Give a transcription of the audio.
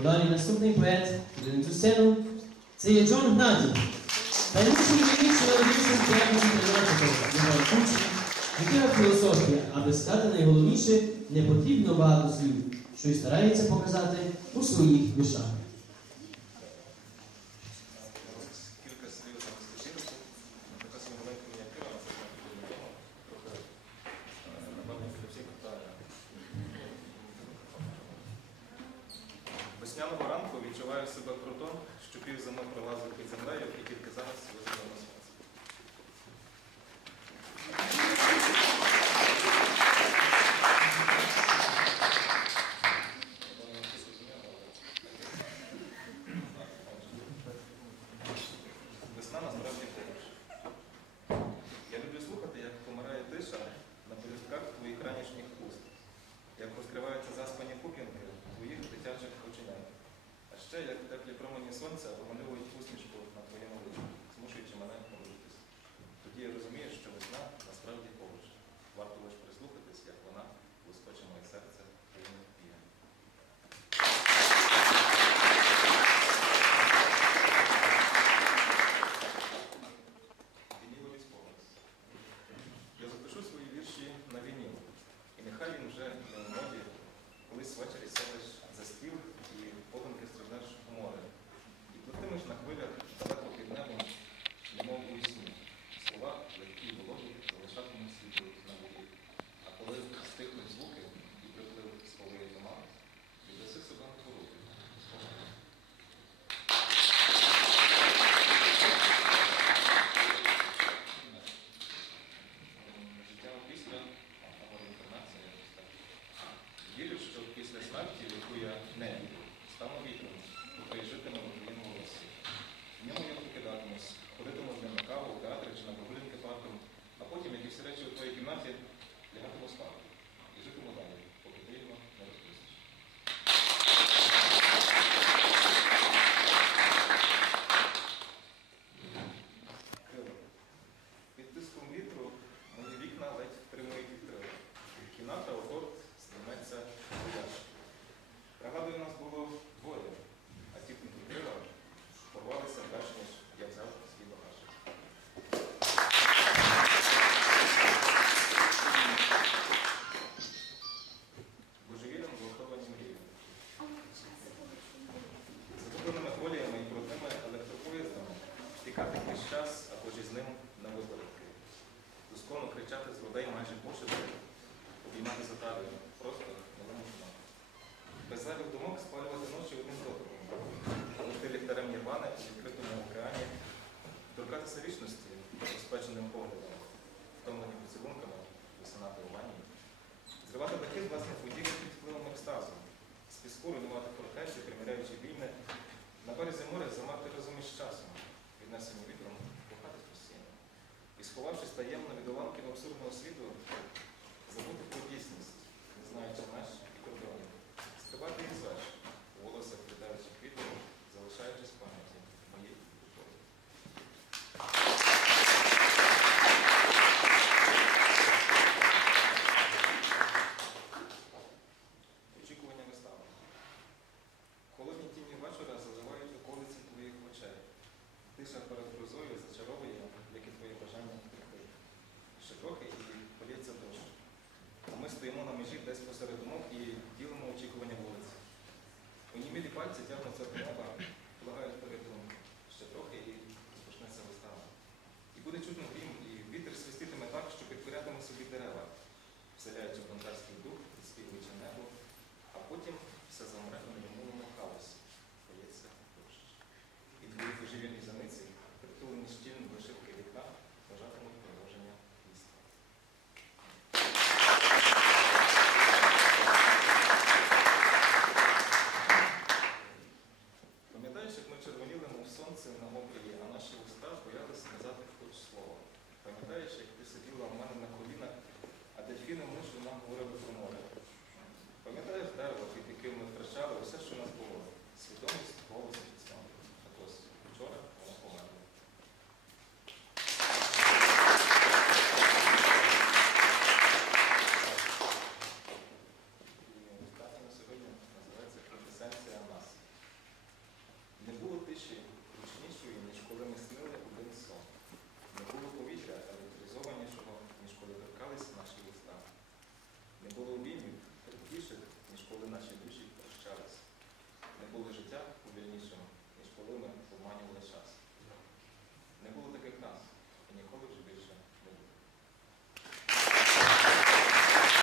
Далі наступний поет Леницю сцену. Це є Джон та й вірніше народився з діагнозом 13 його учень, дитина філософія, аби стати найголовніше, не потрібно багато слів, що й старається показати у своїх вішах. Весняного ранку відчуваю себе крутом, що пів зими пролазив під землею, і тільки зараз визнаємо. ще як теплі промені сонця вимальовують усмішку на твоєму лиці, змушуючи мене молитись. Тоді я розумію. людей майже хоче обіймати за талію. Просто не можна. Без зайвих думок спалювати ночі одним дотиком. Лети ліхтарем Нірвани у відкритому океані, торкатися вічності безпеченим поглядом, втомлені поцілунками, висинати у ванні, зривати батьки з власних будівель під впливом екстазу, з піску руйнувати фортецю, приміряючи війни, на березі моря замати розумієш часом, віднесені вітром і, сховавшись таємно від уламків абсурдного світу, стоїмо на межі десь посеред думок і ділимо очікування вулиці. У німілі пальці тягнуться до неба, благають